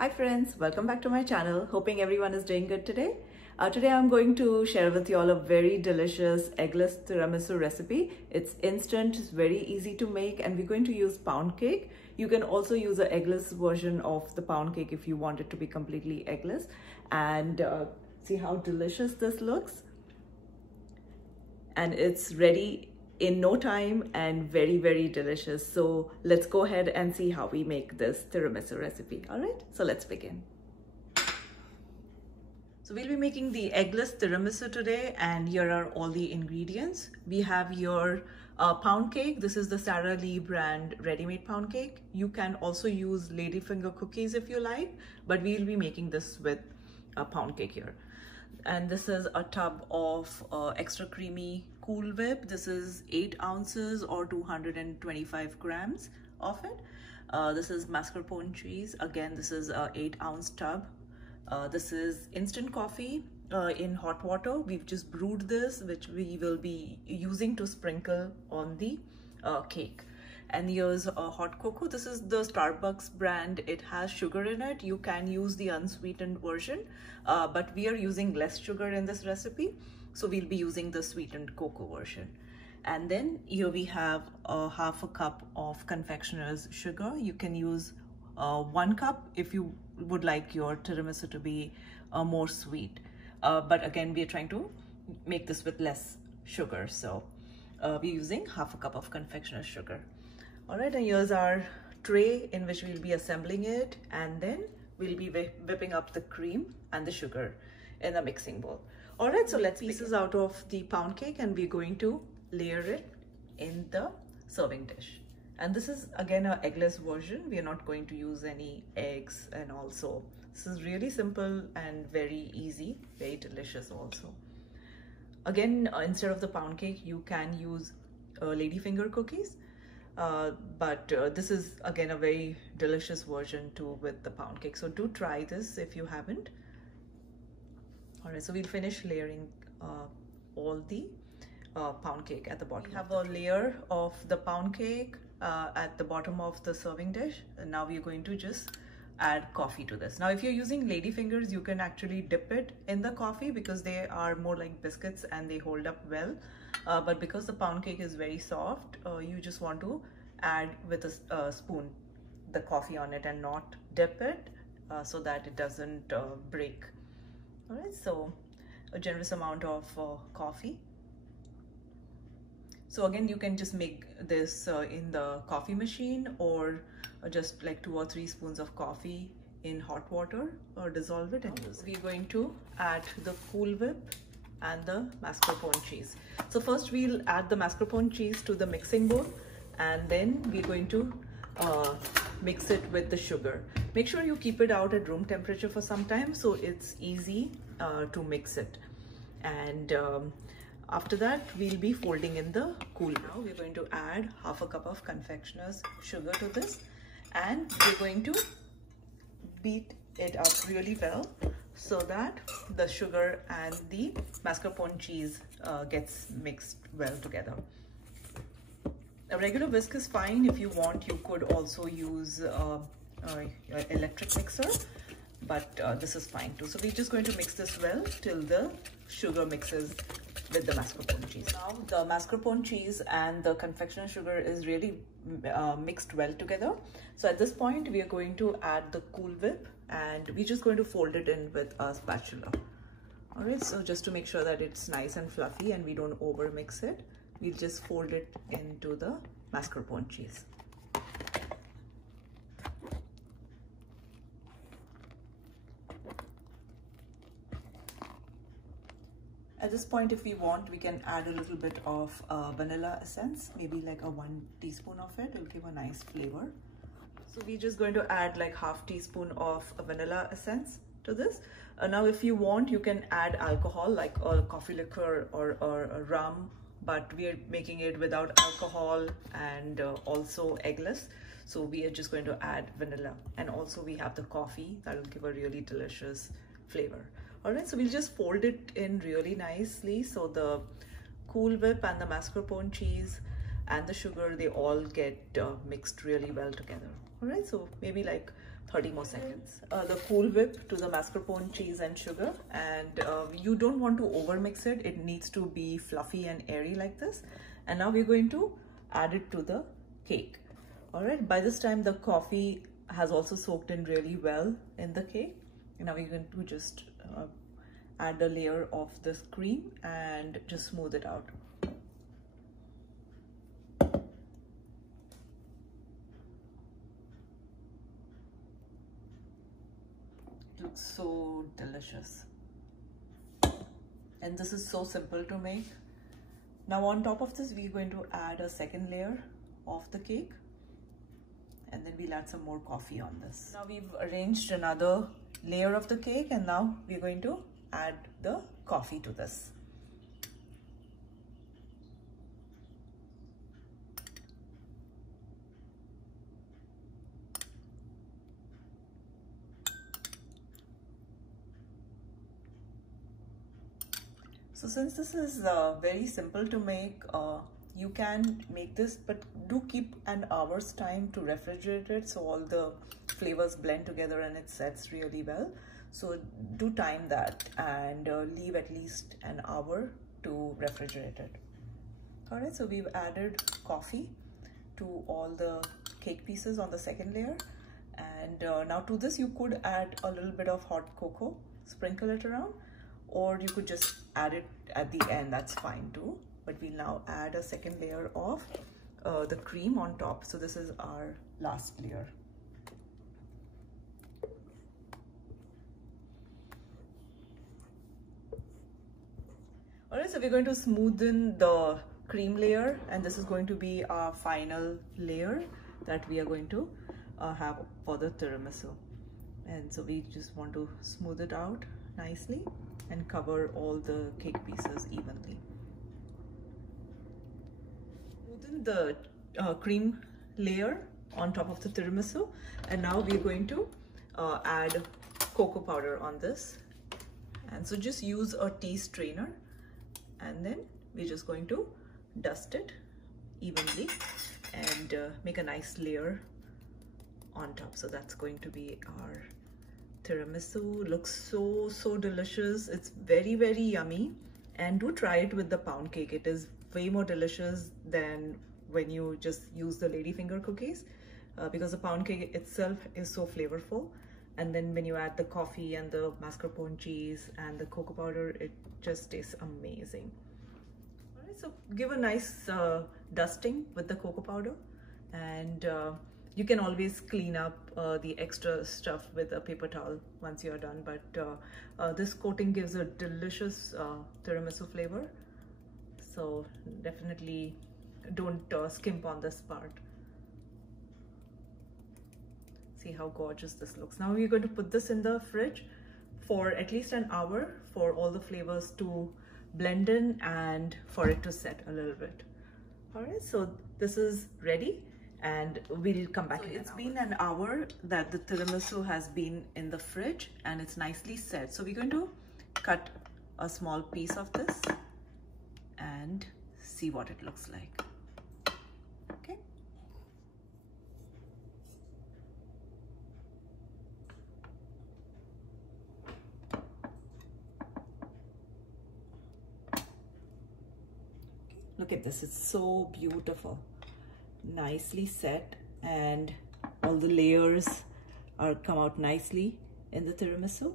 Hi friends, welcome back to my channel. Hoping everyone is doing good today. Today I'm going to share with you all a very delicious eggless tiramisu recipe. It's instant, it's very easy to make, and we're going to use pound cake. You can also use an eggless version of the pound cake if you want it to be completely eggless. And see how delicious this looks. And it's ready in no time and very delicious. So let's go ahead and see how we make this tiramisu recipe. All right, so let's begin. So we'll be making the eggless tiramisu today, and here are all the ingredients. We have your pound cake. This is the Sara Lee brand ready-made pound cake. You can also use ladyfinger cookies if you like, but we'll be making this with a pound cake here. And this is a tub of extra creamy Cool Whip. This is 8 ounces or 225 grams of it. This is mascarpone cheese. Again, this is a 8-ounce tub. This is instant coffee in hot water. We've just brewed this, which we will be using to sprinkle on the cake. And here's a hot cocoa. This is the Starbucks brand. It has sugar in it. You can use the unsweetened version, but we are using less sugar in this recipe, so we'll be using the sweetened cocoa version. And then here we have half a cup of confectioner's sugar. You can use 1 cup if you would like your tiramisu to be more sweet, but again, we are trying to make this with less sugar, so we're using half a cup of confectioner's sugar. All right, and here's our tray in which we'll be assembling it, and then we'll be whipping up the cream and the sugar in a mixing bowl. All right, so let's pieces out of the pound cake, and we're going to layer it in the serving dish. And this is again an eggless version. We are not going to use any eggs, and also this is really simple and very easy, very delicious also. Again, instead of the pound cake, you can use ladyfinger cookies. But this is again a very delicious version too with the pound cake. So do try this if you haven't. All right, so we'll finish layering all the pound cake at the bottom. We have a layer of the pound cake at the bottom of the serving dish, and now we're going to just add coffee to this. Now if you're using ladyfingers, you can actually dip it in the coffee because they are more like biscuits and they hold up well. But because the pound cake is very soft, you just want to add with a spoon the coffee on it and not dip it so that it doesn't break. All right, so a generous amount of coffee. So again, you can just make this in the coffee machine, or just like 2 or 3 spoons of coffee in hot water, or dissolve it and use. We're going to add the Cool Whip and the mascarpone cheese. So first we'll add the mascarpone cheese to the mixing bowl, and then we're going to mix it with the sugar. Make sure you keep it out at room temperature for some time so it's easy to mix it. And after that, we'll be folding in the cool. Now we're going to add half a cup of confectioner's sugar to this, and we're going to beat it up really well so that the sugar and the mascarpone cheese gets mixed well together. A regular whisk is fine. If you want, you could also use an electric mixer, but this is fine too. So we're just going to mix this well till the sugar mixes with the mascarpone cheese. Now the mascarpone cheese and the confectioner sugar is really mixed well together. So at this point, we are going to add the Cool Whip, and we're just going to fold it in with a spatula. All right, so just to make sure that it's nice and fluffy and we don't over mix it, we'll just fold it into the mascarpone cheese. At this point, if we want, we can add a little bit of vanilla essence, maybe like a 1 teaspoon of it. It will give a nice flavor. So we're just going to add like half teaspoon of vanilla essence to this. Now if you want, you can add alcohol like a coffee liqueur or a rum, but we are making it without alcohol and also eggless. So we are just going to add vanilla, and also we have the coffee that will give a really delicious flavor. All right, so we'll just fold it in really nicely so the Cool Whip and the mascarpone cheese and the sugar, they all get mixed really well together. All right, so maybe like 30 more seconds. The Cool Whip to the mascarpone cheese and sugar, and you don't want to overmix it. It needs to be fluffy and airy like this. And now we're going to add it to the cake. All right, by this time the coffee has also soaked in really well in the cake. And now we're going to just add a layer of this cream and just smooth it out. Looks so delicious, and this is so simple to make. Now on top of this, we're going to add a second layer of the cake, and then we'll add some more coffee on this. Now we've arranged another layer of the cake, and now we're going to add the coffee to this. So since this is very simple to make, you can make this, but do keep an hour's time to refrigerate it so all the flavors blend together and it sets really well. So do time that and leave at least an hour to refrigerate it. All right, so we've added coffee to all the cake pieces on the second layer. And now to this, you could add a little bit of hot cocoa, sprinkle it around, or you could just add it at the end, that's fine too. But we'll now add a second layer of the cream on top. So this is our last layer. All right, so we're going to smoothen the cream layer, and this is going to be our final layer that we are going to have for the tiramisu. And so we just want to smooth it out nicely and cover all the cake pieces evenly. Smoothen the cream layer on top of the tiramisu, and now we're going to add cocoa powder on this. And so just use a tea strainer, and then we're just going to dust it evenly and make a nice layer on top. So that's going to be our tiramisu. Looks so delicious. It's very yummy, and do try it with the pound cake. It is way more delicious than when you just use the ladyfinger cookies, because the pound cake itself is so flavorful, and then when you add the coffee and the mascarpone cheese and the cocoa powder, it just tastes amazing. All right, so give a nice dusting with the cocoa powder, and you can always clean up the extra stuff with a paper towel once you're done, but this coating gives a delicious tiramisu flavor. So definitely don't skimp on this part. See how gorgeous this looks. Now we're going to put this in the fridge for at least an hour for all the flavors to blend in and for it to set a little bit. All right, so this is ready, and we'll come back. So it's been an hour that the tiramisu has been in the fridge, and it's nicely set. So we're going to cut a small piece of this and see what it looks like. Okay. Look at this, it's so beautiful. Nicely set, and all the layers are come out nicely in the tiramisu.